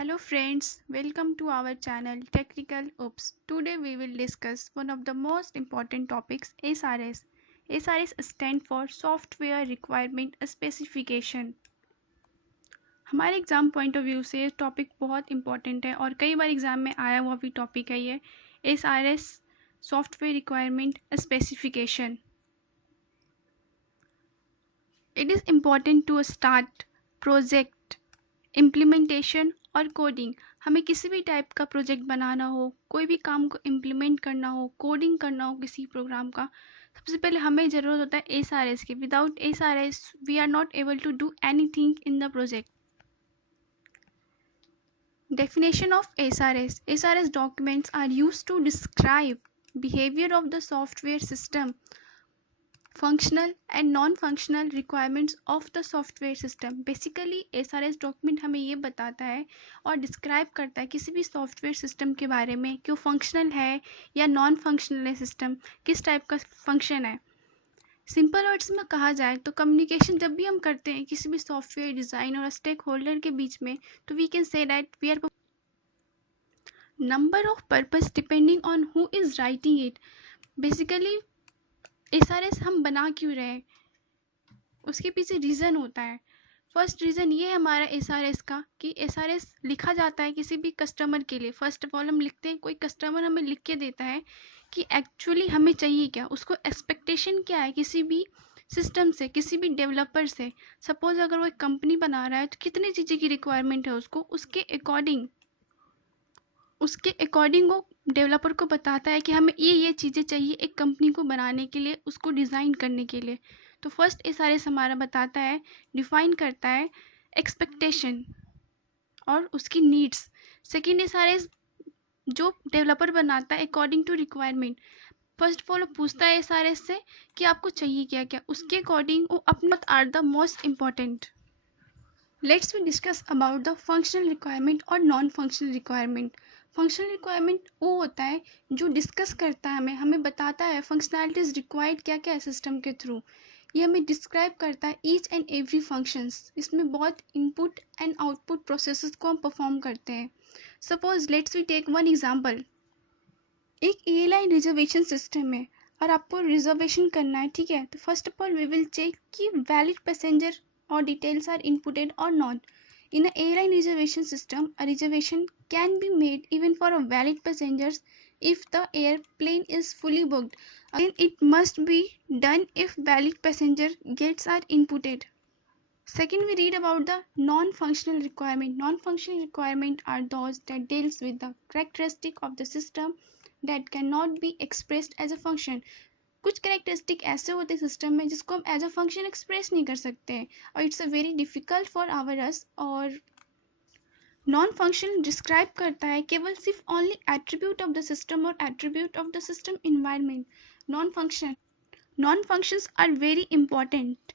Hello friends, welcome to our channel Technical Oops. Today we will discuss one of the most important topics, SRS. SRS stand for Software Requirement Specification. हमारे exam point of view से topic बहुत important है और कई बार exam में आया हुआ भी टॉपिक है ये SRS software requirement specification. It is important to start project implementation और कोडिंग. हमें किसी भी टाइप का प्रोजेक्ट बनाना हो, कोई भी काम को इम्प्लीमेंट करना हो, कोडिंग करना हो किसी प्रोग्राम का, सबसे पहले हमें ज़रूरत होता है SRS की. Without SRS we are not able to do anything in the project. Definition of SRS. SRS documents are used to describe behavior of the software system, functional and non functional requirements of the software system. Basically SRS document हमें ये बताता है और describe करता है किसी भी software system के बारे में कि वो फंक्शनल है या नॉन फंक्शनल है, सिस्टम किस टाइप का फंक्शन है. सिंपल वर्ड्स में कहा जाए तो कम्युनिकेशन जब भी हम करते हैं किसी भी सॉफ्टवेयर डिज़ाइन और स्टेक होल्डर के बीच में, तो we can say that we are number of purpose depending on who is writing it. Basically SRS हम बना क्यों रहे हैं, उसके पीछे रीज़न होता है. फर्स्ट रीज़न ये है हमारा SRS का कि SRS लिखा जाता है किसी भी कस्टमर के लिए. फर्स्ट ऑफ ऑल हम लिखते हैं, कोई कस्टमर हमें लिख के देता है कि एक्चुअली हमें चाहिए क्या, उसको एक्सपेक्टेशन क्या है किसी भी सिस्टम से, किसी भी डेवलपर से. सपोज अगर वो एक कंपनी बना रहा है तो कितनी चीज़ें की रिक्वायरमेंट है उसको, उसके अकॉर्डिंग वो डेवलपर को बताता है कि हमें ये चीज़ें चाहिए एक कंपनी को बनाने के लिए, उसको डिज़ाइन करने के लिए. तो फर्स्ट SRS हमारा बताता है, डिफाइन करता है एक्सपेक्टेशन और उसकी नीड्स. सेकेंड SRS जो डेवलपर बनाता है according to requirement. First of all पूछता है SRS से कि आपको चाहिए क्या क्या, उसके अकॉर्डिंग वो अपने are the most important. Let's we discuss about the functional requirement और non functional requirement. Functional requirement वो होता है जो डिस्कस करता है, हमें बताता है फंक्शनैलिटीज़ रिक्वायर्ड क्या क्या है सिस्टम के थ्रू. ये हमें डिस्क्राइब करता है ईच एंड एवरी फंक्शंस. इसमें बहुत इनपुट एंड आउटपुट प्रोसेसेस को हम परफॉर्म करते हैं. Suppose let's we take one example. एक एयरलाइन रिजर्वेशन सिस्टम है और आपको रिजर्वेशन करना है, ठीक है. तो first of all we will check कि valid passenger or details are inputted or not. In an airline reservation system, a reservation can be made even for a valid passengers if the airplane is fully booked. Again, it must be done if valid passenger gates are inputted. Second, we read about the non-functional requirement. Non-functional requirement are those that deals with the characteristic of the system that cannot be expressed as a function. कुछ characteristic ऐसे होते हैं system में जिसको हम as a function express नहीं कर सकते हैं और it's a very difficult for our us. और नॉन फंक्शन डिस्क्राइब करता है केवल सिर्फ only attribute of the system और attribute of the system environment. Non functions are very important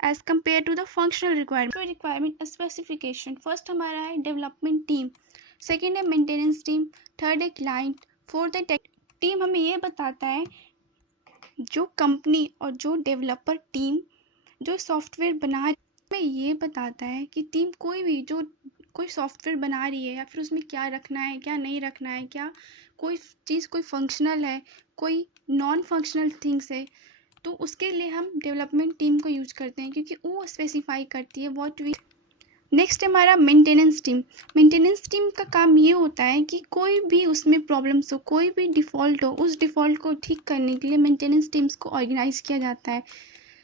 as compare to the functional requirement specification. First हमारा है development team, second है maintenance team, third है client, fourth है tech team. हमें ये बताता है जो कंपनी और जो डेवलपर टीम जो सॉफ्टवेयर बना रही है, हमें ये बताता है कि टीम कोई भी जो कोई सॉफ्टवेयर बना रही है या फिर उसमें क्या रखना है क्या नहीं रखना है, क्या कोई चीज़ कोई फंक्शनल है कोई नॉन फंक्शनल थिंग्स है, तो उसके लिए हम डेवलपमेंट टीम को यूज करते हैं क्योंकि वो स्पेसिफाई करती है व्हाट वी. नेक्स्ट हमारा मेंटेनेंस टीम. मेंटेनेंस टीम का काम ये होता है कि कोई भी उसमें प्रॉब्लम्स हो, कोई भी डिफ़ॉल्ट हो, उस डिफ़ॉल्ट को ठीक करने के लिए मेंटेनेंस टीम्स को ऑर्गेनाइज किया जाता है.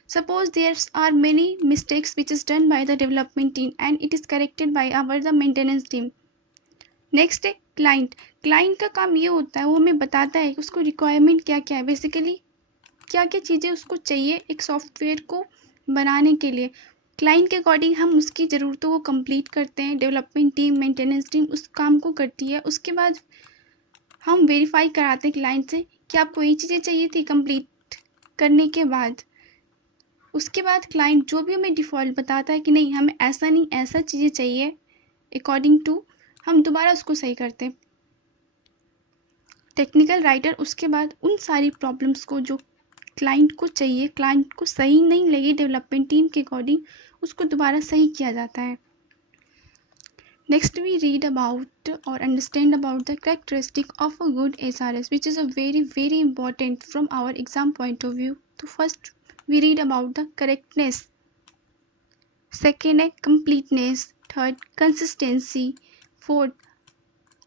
Suppose there are many mistakes which is done by the development team and it is corrected by our the maintenance team. Next है क्लाइंट. क्लाइंट का काम ये होता है वो हमें बताता है कि उसको रिक्वायरमेंट क्या क्या है, बेसिकली क्या क्या चीज़ें उसको चाहिए एक सॉफ्टवेयर को बनाने के लिए. क्लाइंट के अकॉर्डिंग हम उसकी ज़रूरतों को कंप्लीट करते हैं. डेवलपमेंट टीम मेंटेनेंस टीम उस काम को करती है. उसके बाद हम वेरीफाई कराते हैं क्लाइंट से कि आपको ये चीज़ें चाहिए थी. कंप्लीट करने के बाद उसके बाद क्लाइंट जो भी हमें डिफ़ॉल्ट बताता है कि नहीं हमें ऐसा नहीं ऐसा चीज़ें चाहिए अकॉर्डिंग टू, हम दोबारा उसको सही करते हैं. टेक्निकल राइटर उसके बाद उन सारी प्रॉब्लम्स को जो क्लाइंट को चाहिए, क्लाइंट को सही नहीं लगी डेवलपमेंट टीम के अकॉर्डिंग, उसको दोबारा सही किया जाता है. Next, we read about or understand about the characteristic of a good SRS, which is a very important from our exam point of view. So first, we read about the correctness. Second, completeness. Third, consistency. Fourth,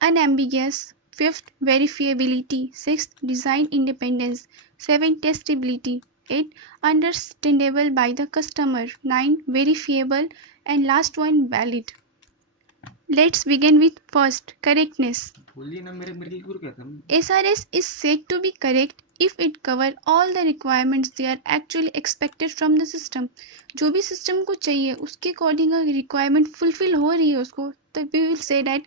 unambiguous. Fifth, verifiability. Sixth, design independence. Seventh, testability. Eight, understandable by the customer. Nine, verifiable. And last one, valid. Let's begin with first, correctness. SRS is said to be correct if it covers all the requirements they are actually expected from the system. जो भी system को चाहिए उसके according अगर requirement fulfill हो रही है उसको, तो we will say that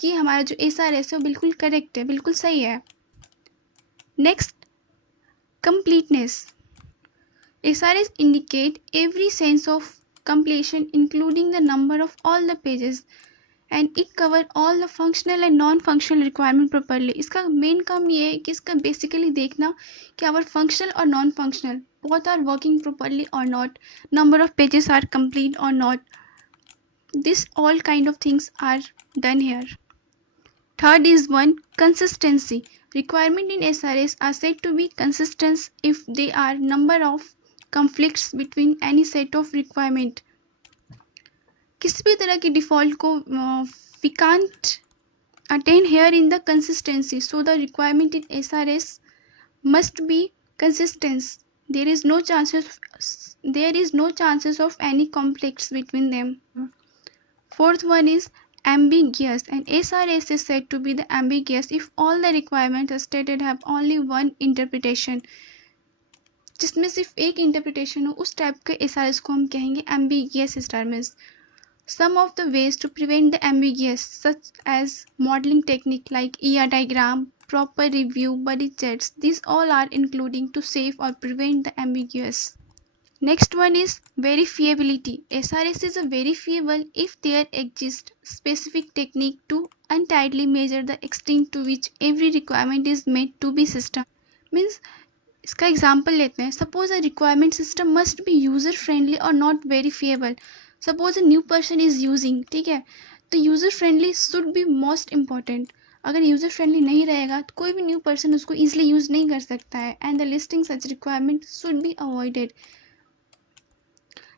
कि हमारा जो SRS है वो बिल्कुल correct है, बिल्कुल सही है. Next, completeness. SRS indicate every sense of completion including the number of all the pages and it cover all the functional and non-functional requirement properly. इसका मेन काम ये है कि इसका बेसिकली देखना कि our functional और non-functional both are working properly or not, number of pages are complete or not. This all kind of things are done here. Third is one, consistency. Requirement in SRS are said to be consistent if they are number of conflicts between any set of requirement. किसी भी तरह की default को we can't attain here in the consistency, so the requirement in SRS must be consistent. There is no chances of any conflicts between them. Fourth one is ambiguous, and SRS is said to be the ambiguous if all the requirements as stated have only one interpretation. जिसमें सिर्फ एक interpretation हो उस type के SRS को हम कहेंगे ambiguous terms. Some of the ways to prevent the ambiguous, such as modeling technique like ER diagram, proper review, buddy checks, these all are including to save or prevent the ambiguous. Next one is verifiability. SRS is a verifiable if there exists specific technique to untidily measure the extent to which every requirement is made to be system. Means इसका example लेते हैं. Suppose a requirement system must be user friendly और not verifiable. Suppose a new person is using, ठीक है, तो user friendly should be most important. अगर user friendly नहीं रहेगा तो कोई भी न्यू पर्सन उसको इजिली यूज नहीं कर सकता है and the listing such requirement should be avoided.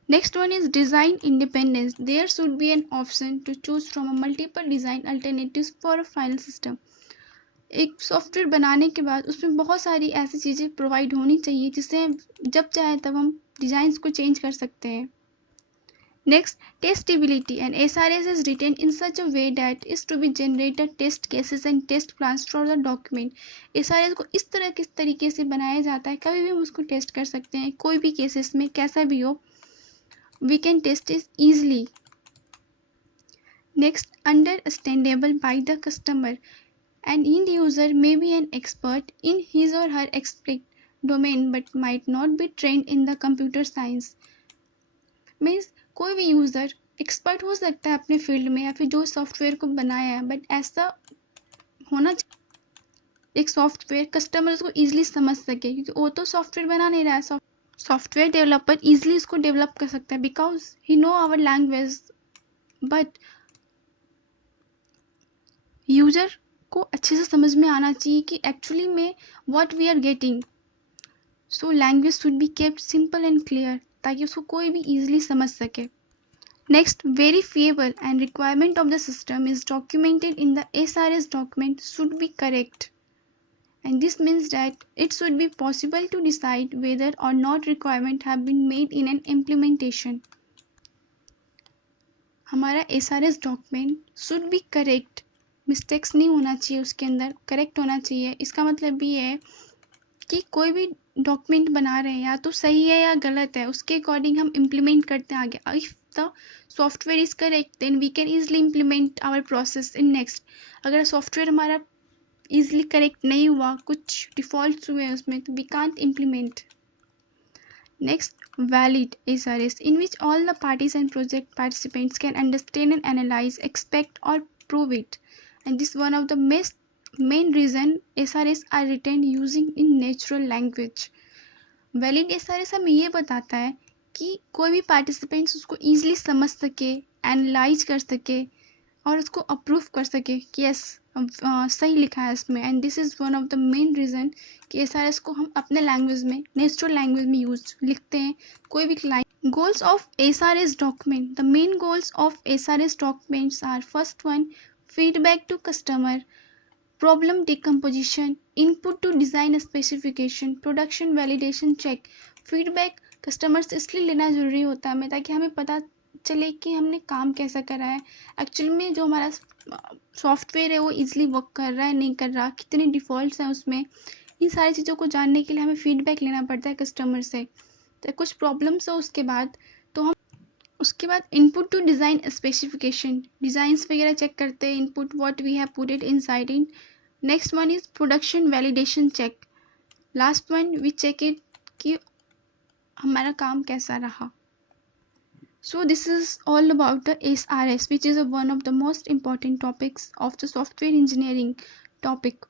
Next one is design independence. There should be an option to choose from a multiple design alternatives for a final system. एक software बनाने के बाद उसमें बहुत सारी ऐसी चीज़ें प्रोवाइड होनी चाहिए जिससे जब चाहे तब हम डिज़ाइंस को चेंज कर सकते हैं. Next, testability. And SRS is written in such a way that is to be generated test cases and test plans for the document. SRS को इस तरह किस तरीके से बनाया जाता है, कभी भी हम उसको टेस्ट कर सकते हैं, कोई भी केसेस में कैसा भी हो, we can test it easily. Next, understandable by the customer. An end user may be an expert in his or her explicit domain but might not be trained in the computer science. Means कोई भी user expert हो सकता है अपने field में या फिर जो सॉफ्टवेयर को बनाया है, बट ऐसा होना चाहिए एक सॉफ्टवेयर कस्टमर उसको ईजिली समझ सके, क्योंकि वो तो सॉफ्टवेयर बना नहीं रहा है. सॉफ्टवेयर डेवलपर ईजिली इसको डेवलप कर सकता है because he know our language, but user को अच्छे से समझ में आना चाहिए कि एक्चुअली में what we are getting. So language should be kept simple and clear ताकि उसको कोई भी इजीली समझ सके. Next, verifiable. And requirement of the system is documented in the SRS document should be correct, and this means that it should be possible to decide whether or not requirement have been made in an implementation. हमारा SRS document should be correct. Mistakes नहीं होना चाहिए उसके अंदर, correct होना चाहिए. इसका मतलब ये है कि कोई भी डॉक्यूमेंट बना रहे हैं या तो सही है या गलत है, उसके अकॉर्डिंग हम इम्प्लीमेंट करते हैं आगे. If the software is correct then we can easily implement our process in next. अगर सॉफ्टवेयर हमारा ईजिली करेक्ट नहीं हुआ, कुछ डिफॉल्ट हुए उसमें, तो we can't implement. Next, valid SRS, in which all the parties and project participants can understand and analyze, expect or prove it. And this is one of the main reason SRS are written using in natural language. Valid SRS हमें ये बताता है कि कोई भी participants उसको easily समझ सके, analyze कर सके और उसको अप्रूव कर सके कि यस सही लिखा है इसमें। And this is one of the main reason कि SRS को हम अपने लैंग्वेज में, नेचुरल लैंग्वेज में यूज लिखते हैं कोई भी client. Goals of SRS document, the main goals of SRS documents are, first one, feedback to customer, problem decomposition, input to design specification, production validation check. Feedback customer से इसलिए लेना ज़रूरी होता है हमें, ताकि हमें पता चले कि हमने काम कैसा करा है, एक्चुअल में जो हमारा सॉफ्टवेयर है वो इजीली वर्क कर रहा है नहीं कर रहा, कितने डिफ़ॉल्ट्स हैं उसमें। इन सारी चीज़ों को जानने के लिए हमें फीडबैक लेना पड़ता है कस्टमर से। तो कुछ प्रॉब्लम्स हो उसके बाद, तो हम उसके बाद input to design specification, designs वगैरह चेक करते हैं, input what we have put it inside in. Next one is production validation check. Last one we check it कि हमारा काम कैसा रहा। So this is all about the SRS, which is one of the most important topics of the software engineering topic.